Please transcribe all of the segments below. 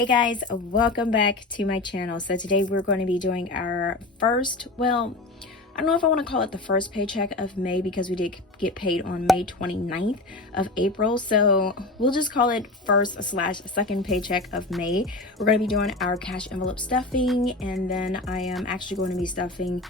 Hey guys, welcome back to my channel. So today we're going to be doing our first, well, I don't know if I want to call it the first paycheck of May because we did get paid on May 29th of April. So we'll just call it first/second paycheck of May. We're going to be doing our cash envelope stuffing, and then I am actually going to be stuffing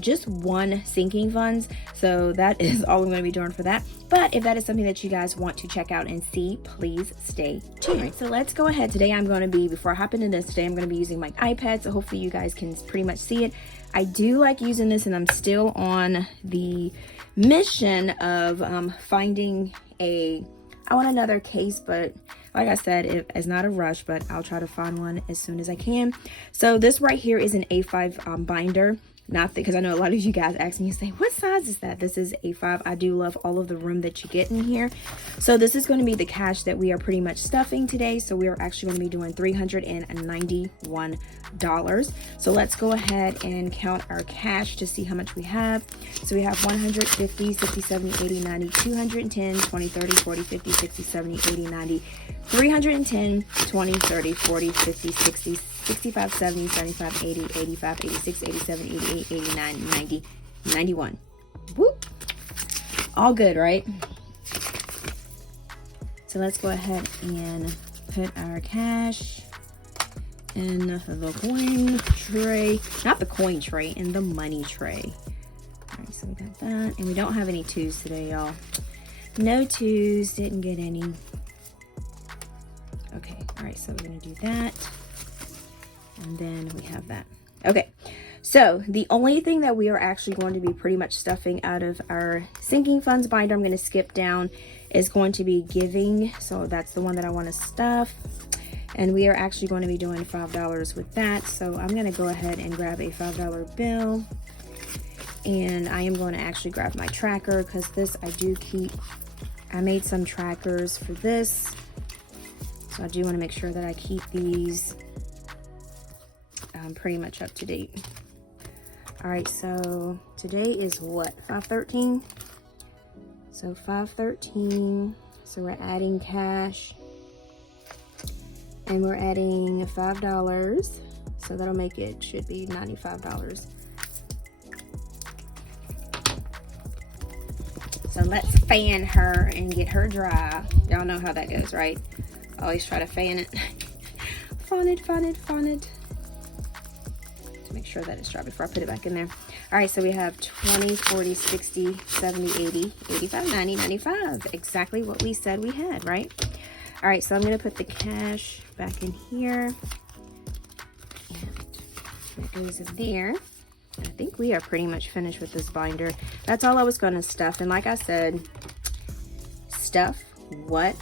just one sinking funds. So that is all I'm going to be doing for that. But if that is something that you guys want to check out and see, please stay tuned. Right, so let's go ahead. Today I'm going to be, before I hop into this, today I'm going to be using my iPad. So hopefully you guys can pretty much see it. I do like using this, and I'm still on the mission of finding I want another case, but like I said, it's not a rush, but I'll try to find one as soon as I can. So this right here is an A5 binder. Not because I know a lot of you guys ask me and say, what size is that? This is A5. I do love all of the room that you get in here. So this is going to be the cash that we are pretty much stuffing today. So we are actually going to be doing $391. So let's go ahead and count our cash to see how much we have. So we have 150, 60, 70, 80, 90, 210, 20, 30, 40, 50, 60, 70, 80, 90, 310, 20, 30, 40, 50, 60, 65, 70, 75, 80, 85, 86, 87, 88, 89, 90, 91. Whoop. All good, right? So let's go ahead and put our cash in the coin tray. Not the coin tray, in the money tray. All right, so we got that. And we don't have any twos today, y'all. No twos, didn't get any. Okay, all right, so we're gonna do that. And then we have that. Okay, so the only thing that we are actually going to be pretty much stuffing out of our sinking funds binder, I'm going to skip down, is going to be giving. So that's the one that I want to stuff. And we are actually going to be doing $5 with that. So I'm going to go ahead and grab a $5 bill. And I am going to actually grab my tracker because this I do keep. I made some trackers for this. So I do want to make sure that I keep these pretty much up to date. All right, so today is what, 5/13? So 5/13, so we're adding cash and we're adding $5, so that'll make it, should be $95. So let's fan her and get her dry. Y'all know how that goes, right? Always try to fan it. Fan it. Make sure that it's dry before I put it back in there. All right, so we have 20, 40, 60, 70, 80, 85, 90, 95. Exactly what we said we had, right? All right, so I'm gonna put the cash back in here. And that goes in there. I think we are pretty much finished with this binder. That's all I was gonna stuff. And like I said, stuff what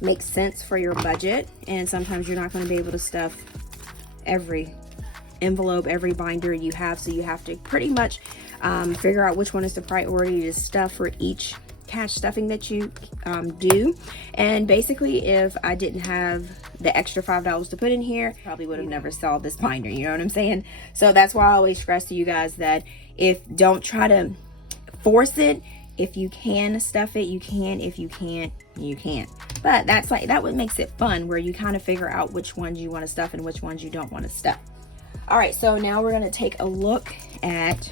makes sense for your budget. And sometimes you're not gonna be able to stuff every envelope, every binder you have, so you have to pretty much figure out which one is the priority to stuff for each cash stuffing that you do. And basically, if I didn't have the extra $5 to put in here, probably would have never saw this binder, you know what I'm saying? So that's why I always stress to you guys that don't try to force it. If you can stuff it, you can. If you can't, you can't. But that's what makes it fun, where you kind of figure out which ones you want to stuff and which ones you don't want to stuff. All right, so now we're gonna take a look at,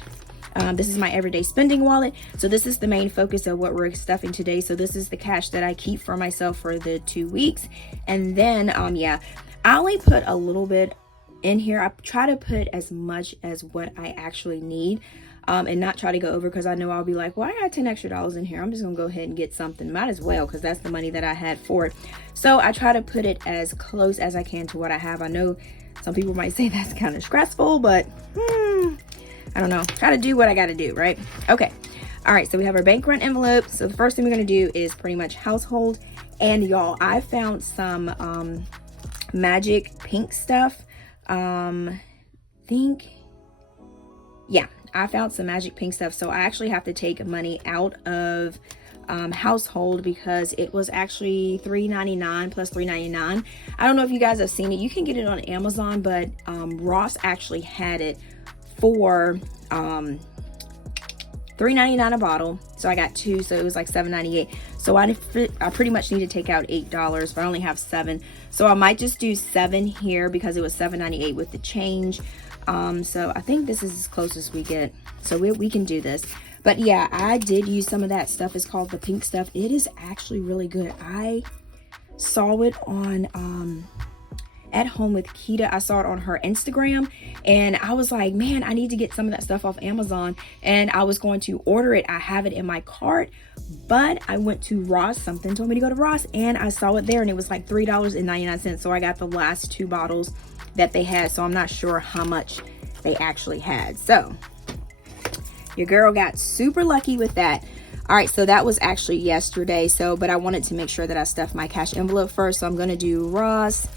this is my everyday spending wallet. So this is the main focus of what we're stuffing today. So this is the cash that I keep for myself for the 2 weeks. And then, yeah, I only put a little bit in here. I try to put as much as what I actually need. And not try to go over, because I know I'll be like, well, I got $10 extra in here. I'm just gonna go ahead and get something. Might as well, because that's the money that I had for it. So I try to put it as close as I can to what I have. I know some people might say that's kind of stressful, but I don't know. Try to do what I got to do, right? Okay. All right. So we have our bank rent envelope. So the first thing we're going to do is pretty much household. And y'all, I found some magic pink stuff. I found some magic pink stuff. So I actually have to take money out of household because it was actually $3.99 plus $3.99. I don't know if you guys have seen it. You can get it on Amazon, but Ross actually had it for $3.99 a bottle. So I got 2, so it was like $7.98. So I pretty much need to take out $8, but I only have 7. So I might just do 7 here because it was $7.98 with the change. So I think this is as close as we get. So we can do this. But yeah, I did use some of that stuff. It's called the pink stuff. It is actually really good. I saw it on At Home with Keita. I saw it on her Instagram and I was like, man, I need to get some of that stuff off Amazon, and I was going to order it. I have it in my cart, but I went to Ross. Something told me to go to Ross and I saw it there and it was like $3.99. So I got the last 2 bottles that they had. So I'm not sure how much they actually had. So your girl got super lucky with that. All right, so that was actually yesterday. So, but I wanted to make sure that I stuffed my cash envelope first. So I'm going to do Ross,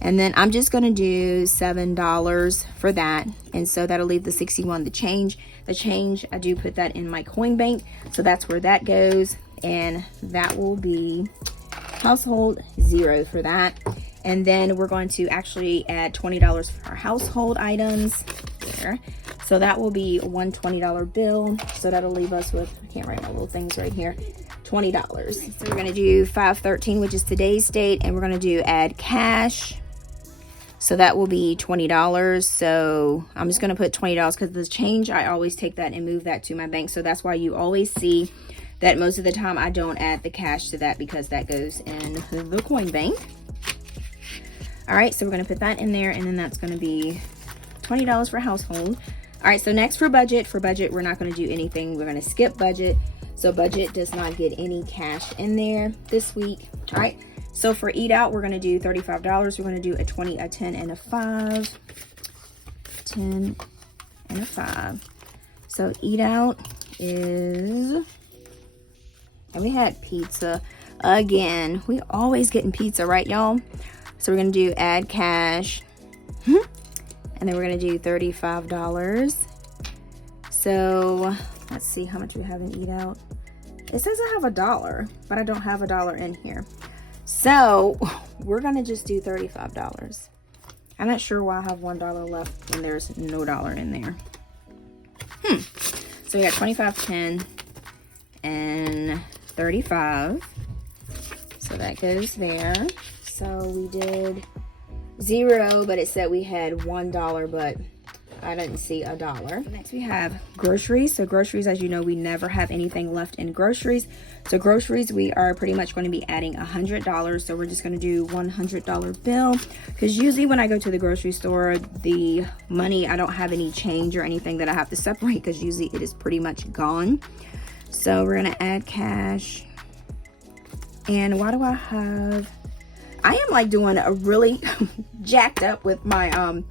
and then I'm just going to do $7 for that. And so that'll leave the 61. The change, I do put that in my coin bank. So that's where that goes. And that will be household 0 for that. And then we're going to actually add $20 for our household items there. So that will be one $20 bill. So that'll leave us with, I can't write my little things right here, $20. So we're going to do 5/13, which is today's date. And we're going to do add cash. So that will be $20. So I'm just going to put $20 because the change, I always take that and move that to my bank. So that's why you always see that most of the time I don't add the cash to that, because that goes in the coin bank. All right, so we're going to put that in there, and then that's going to be $20 for household. All right, so next for budget. For budget, we're not going to do anything. We're going to skip budget. So budget does not get any cash in there this week. All right, so for eat out, we're going to do $35. We're going to do a 20, a 10, and a 5. 10 and a 5. So eat out is, and we had pizza again. We always getting pizza, right, y'all? So we're going to do add cash. And then we're going to do $35. So let's see how much we have in eat out. It says I have $1, but I don't have $1 in here. So we're going to just do $35. I'm not sure why I have $1 left when there's no dollar in there. So we got 25, 10, and 35. So that goes there. So we did 0, but it said we had $1, but I didn't see $1. Next we have groceries. So groceries, as you know, we never have anything left in groceries. So groceries, we are pretty much going to be adding $100. So we're just going to do $100 bill, because usually when I go to the grocery store, the money, I don't have any change or anything that I have to separate, because usually it is pretty much gone. So we're going to add cash. And why do I have, I am like doing a really jacked up with my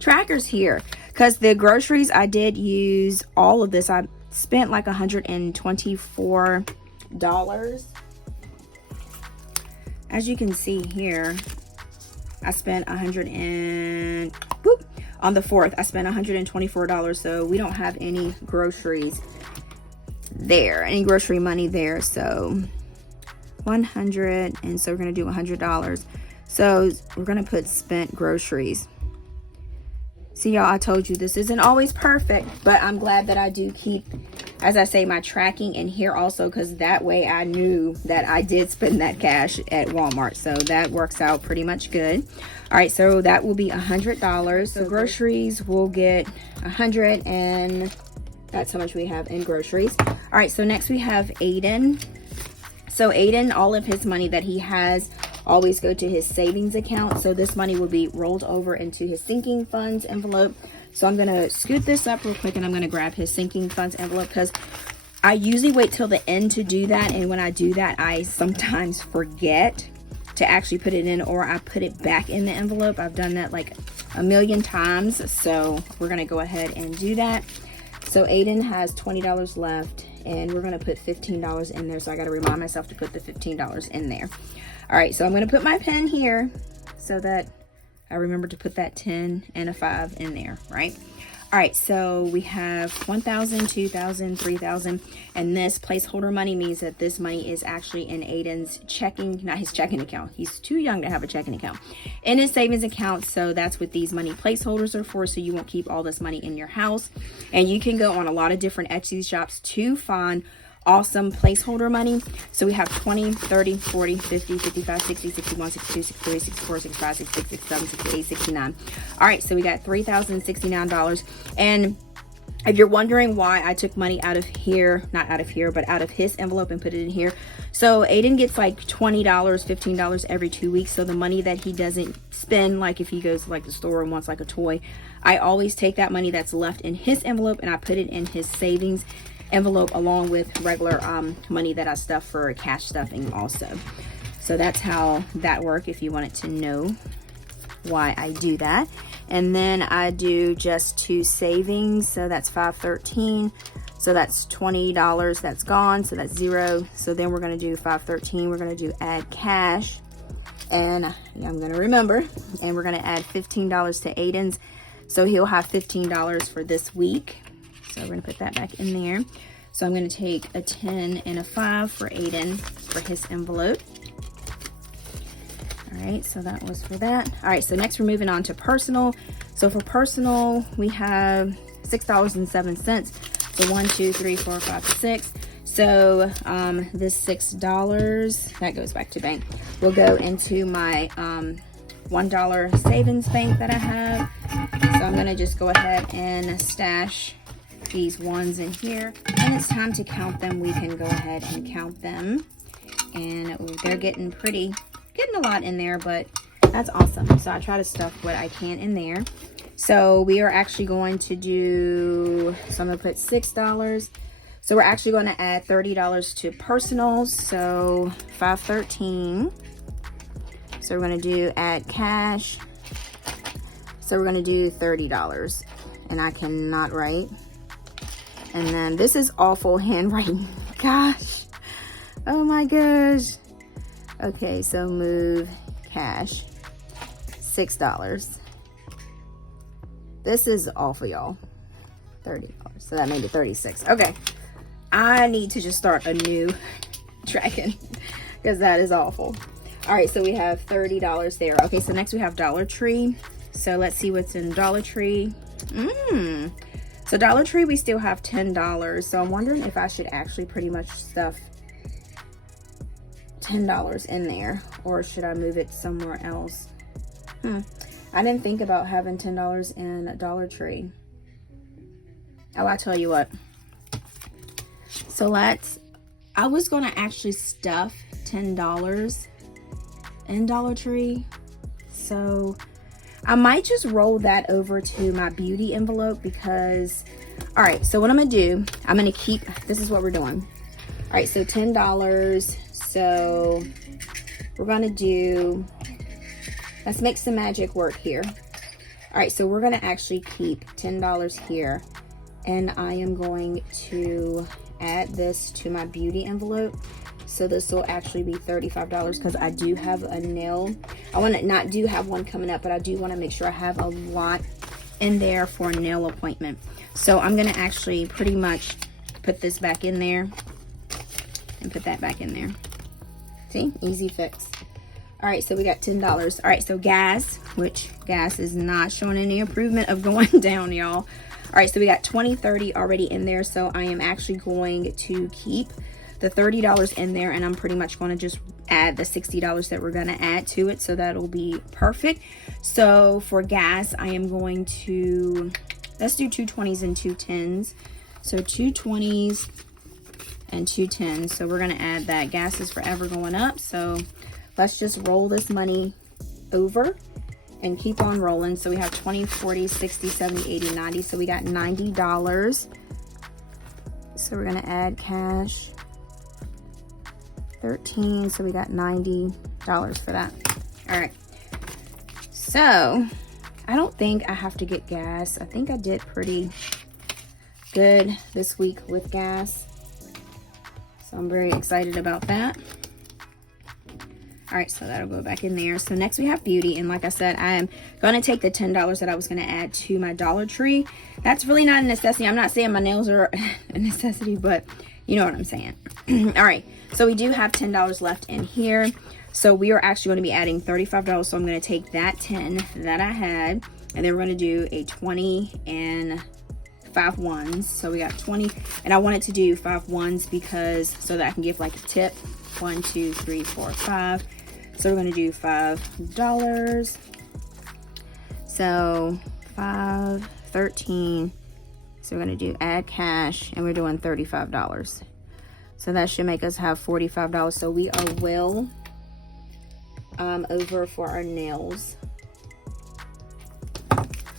trackers here, because the groceries, I did use all of this. I spent like $124. As you can see here, I spent on the 4th, I spent $124. So we don't have any groceries there, any grocery money there. So 100, and so we're going to do $100. So we're going to put spent groceries. See, y'all, I told you this isn't always perfect, but I'm glad that I do keep, as I say, my tracking in here also, because that way I knew that I did spend that cash at Walmart. So that works out pretty much good. All right, so that will be $100. So groceries will get 100, and that's how much we have in groceries. All right, so next we have Aiden. So Aiden, all of his money that he has always go to his savings account. So this money will be rolled over into his sinking funds envelope. So I'm going to scoot this up real quick, and I'm going to grab his sinking funds envelope, because I usually wait till the end to do that. And when I do that, I sometimes forget to actually put it in, or I put it back in the envelope. I've done that like a million times. So we're going to go ahead and do that. So Aiden has $20 left, and we're going to put $15 in there. So I got to remind myself to put the $15 in there. All right, so I'm going to put my pen here so that I remember to put that 10 and a 5 in there, right? All right, so we have 1,000, 2,000, 3,000, and this placeholder money means that this money is actually in Aiden's checking, not his checking account. He's too young to have a checking account. In his savings account, so that's what these money placeholders are for, so you won't keep all this money in your house. And you can go on a lot of different Etsy shops to find awesome placeholder money. So we have 20, 30, 40, 50, 55, 60, 61, 62, 63, 64, 65, 66, 67, 68, 69. All right, so we got $3,069. And if you're wondering why I took money out of here, not out of here, but out of his envelope and put it in here. So Aiden gets like $20, $15 every 2 weeks. So the money that he doesn't spend, like if he goes to like the store and wants like a toy, I always take that money that's left in his envelope and I put it in his savings envelope along with regular money that I stuff for cash stuffing also. So that's how that works if you wanted to know why I do that. And then I do just 2 savings, so that's $513. So that's $20 that's gone, so that's 0. So then we're going to do $513. We're going to do add cash, and I'm going to remember, and we're going to add $15 to Aiden's, so he'll have $15 for this week. So we're going to put that back in there. So I'm going to take a 10 and a 5 for Aiden for his envelope. All right, so that was for that. All right, so next we're moving on to personal. So for personal, we have $6.07. So 1, 2, 3, 4, 5, 6. So this $6 that goes back to bank will go into my $1 savings bank that I have. So I'm gonna just go ahead and stash these ones in here. When it's time to count them, we can go ahead and count them. And they're getting a lot in there, but that's awesome. So I try to stuff what I can in there. So we are actually going to do, so I'm gonna put $6. So we're actually going to add $30 to personal. So $513. So we're going to do add cash. So we're going to do $30. And I cannot write. And then this is awful handwriting. Gosh. Oh my gosh. Okay, so move cash. $6. This is awful, y'all. $30. So that made it 36. Okay. I need to just start a new tracking because that is awful. All right, so we have $30 there. Okay, so next we have Dollar Tree. So let's see what's in Dollar Tree. So Dollar Tree, we still have $10. So I'm wondering if I should actually pretty much stuff $10 in there, or should I move it somewhere else? I didn't think about having $10 in Dollar Tree. Oh, I tell you what. So I was going to actually stuff $10 in Dollar Tree. So I might just roll that over to my beauty envelope because, all right, so what I'm going to do, I'm going to keep, this is what we're doing. All right, so $10. So we're going to do, let's make some magic work here. All right, so we're going to actually keep $10 here. And I am going to add this to my beauty envelope. So this will actually be $35 because I do have a nail. I want to not do have one coming up, but I do want to make sure I have a lot in there for a nail appointment. So I'm going to actually pretty much put this back in there and put that back in there. See, easy fix. All right, so we got $10. All right, so gas, which gas is not showing any improvement of going down, y'all. All right, so we got 20, 30 already in there. So I am actually going to keep the $30 in there, and I'm pretty much going to just add the $60 that we're going to add to it. So that'll be perfect. So for gas, I am going to, let's do 2 20s and 2 10s. So 2 20s and 2 10s. So we're going to add that. Gas is forever going up. So let's just roll this money over and keep on rolling. So we have 20, 40, 60, 70, 80, 90. So we got $90. So we're gonna add cash. 13, so we got $90 for that. All right. So I don't think I have to get gas. I think I did pretty good this week with gas. So I'm very excited about that. All right, so that'll go back in there. So next we have beauty. And like I said, I am going to take the $10 that I was going to add to my Dollar Tree. That's really not a necessity. I'm not saying my nails are a necessity, but you know what I'm saying. All right, so we do have $10 left in here. So we are actually going to be adding $35. So I'm going to take that 10 that I had, and then we're going to do a 20 and 5 ones. So we got 20, and I wanted to do 5 ones because so that I can give like a tip. 1, 2, 3, 4, 5. So we're going to do $5. So 5, 13. So we're going to do add cash, and we're doing $35. So that should make us have $45. So we are well over for our nails.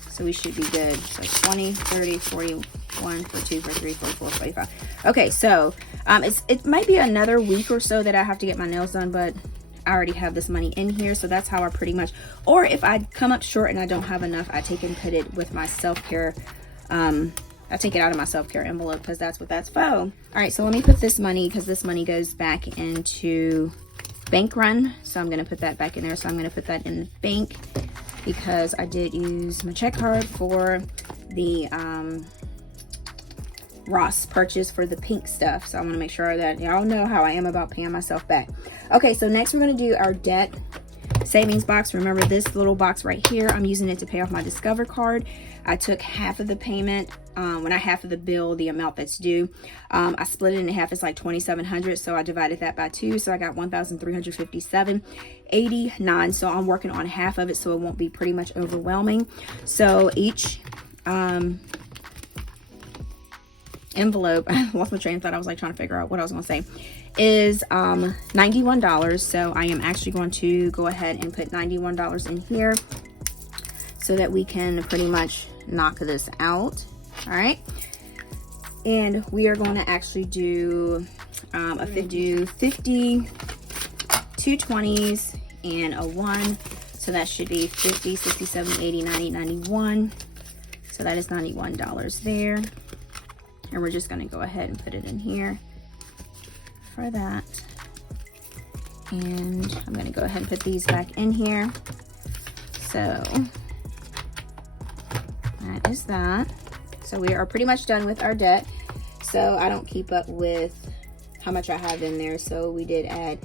So we should be good. So 20, 30, 40, 1, 42, 43, 44, 45. Okay, so it might be another week or so that I have to get my nails done, but I already have this money in here. So that's how I pretty much, or if I come up short and I don't have enough, I take and put it with my self-care. I take it out of my self-care envelope because that's what that's for. All right, so let me put this money, because this money goes back into bank run. So I'm going to put that back in there. So I'm going to put that in the bank because I did use my check card for the Ross purchase for the pink stuff. So I'm going to make sure that y'all know how I am about paying myself back. Okay, so next we're going to do our debt savings box. Remember this little box right here, I'm using it to pay off my Discover card. I took half of the payment, not half of the bill, the amount that's due. I split it in half. It's like $2,700, so I divided that by 2, so I got $1,357.89. So I'm working on half of it, so it won't be pretty much overwhelming. So each envelope, I lost my train of thought. I was like trying to figure out what I was going to say, is $91. So I am actually going to go ahead and put $91 in here so that we can pretty much knock this out. All right, and we are going to actually do 50, 2 20s and a 1. So that should be 50, 67, 80, 90, 91. So that is $91 there. And we're just going to go ahead and put it in here for that. And I'm going to go ahead and put these back in here. So that is that. So we are pretty much done with our debt. So I don't keep up with how much I have in there. So we did add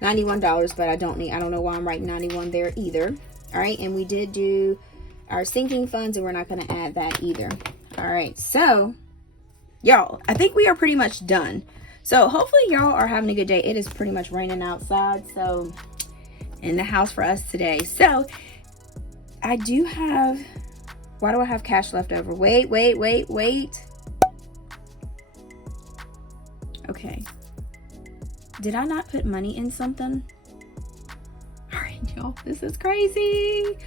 $91, but I don't know why I'm writing 91 there either. All right, and we did do our sinking funds, and we're not going to add that either. All right, so y'all, I think we are pretty much done. So hopefully y'all are having a good day. It is pretty much raining outside, so in the house for us today. So I do have, why do I have cash left over? Wait. Okay. Did I not put money in something? All right, y'all, this is crazy.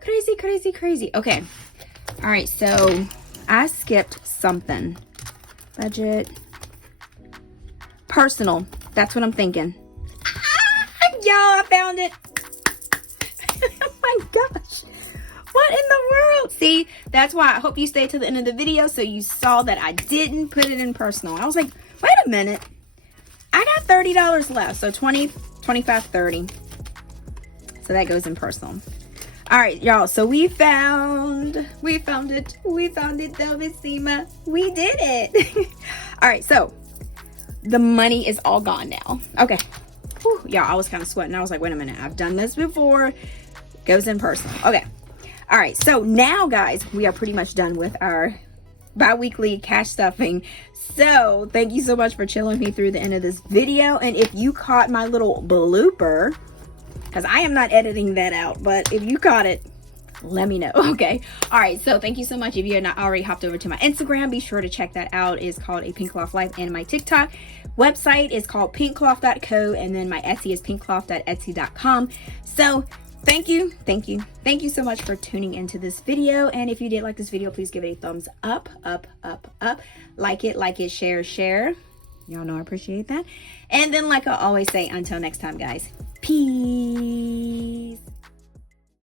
Crazy. Okay. All right, so I skipped something. Budget. Personal. That's what I'm thinking. Y'all, I found it. Oh my gosh. What in the world? See, that's why I hope you stayed to the end of the video so you saw that I didn't put it in personal. I was like, wait a minute. I got $30 left. So 20, 25, 30. So that goes in personal. All right, y'all. So we found it. We found it, Bellissima. We did it. All right. So the money is all gone now. Okay. Whew, y'all, I was kind of sweating. I was like, wait a minute. I've done this before. Goes in personal. Okay. All right. So now, guys, we are pretty much done with our bi-weekly cash stuffing. So thank you so much for chilling me through the end of this video. And if you caught my little blooper, because I am not editing that out, but if you caught it, let me know. Okay. All right. So thank you so much. If you have not already hopped over to my Instagram, be sure to check that out. It's called A Pink Cloth Life, and my TikTok website is called pinkcloth.co, and then my Etsy is pinkcloth.etsy.com. So thank you so much for tuning into this video. And if you did like this video, please give it a thumbs up. Like it, share. Y'all know I appreciate that. And then, like I always say, until next time, guys, peace.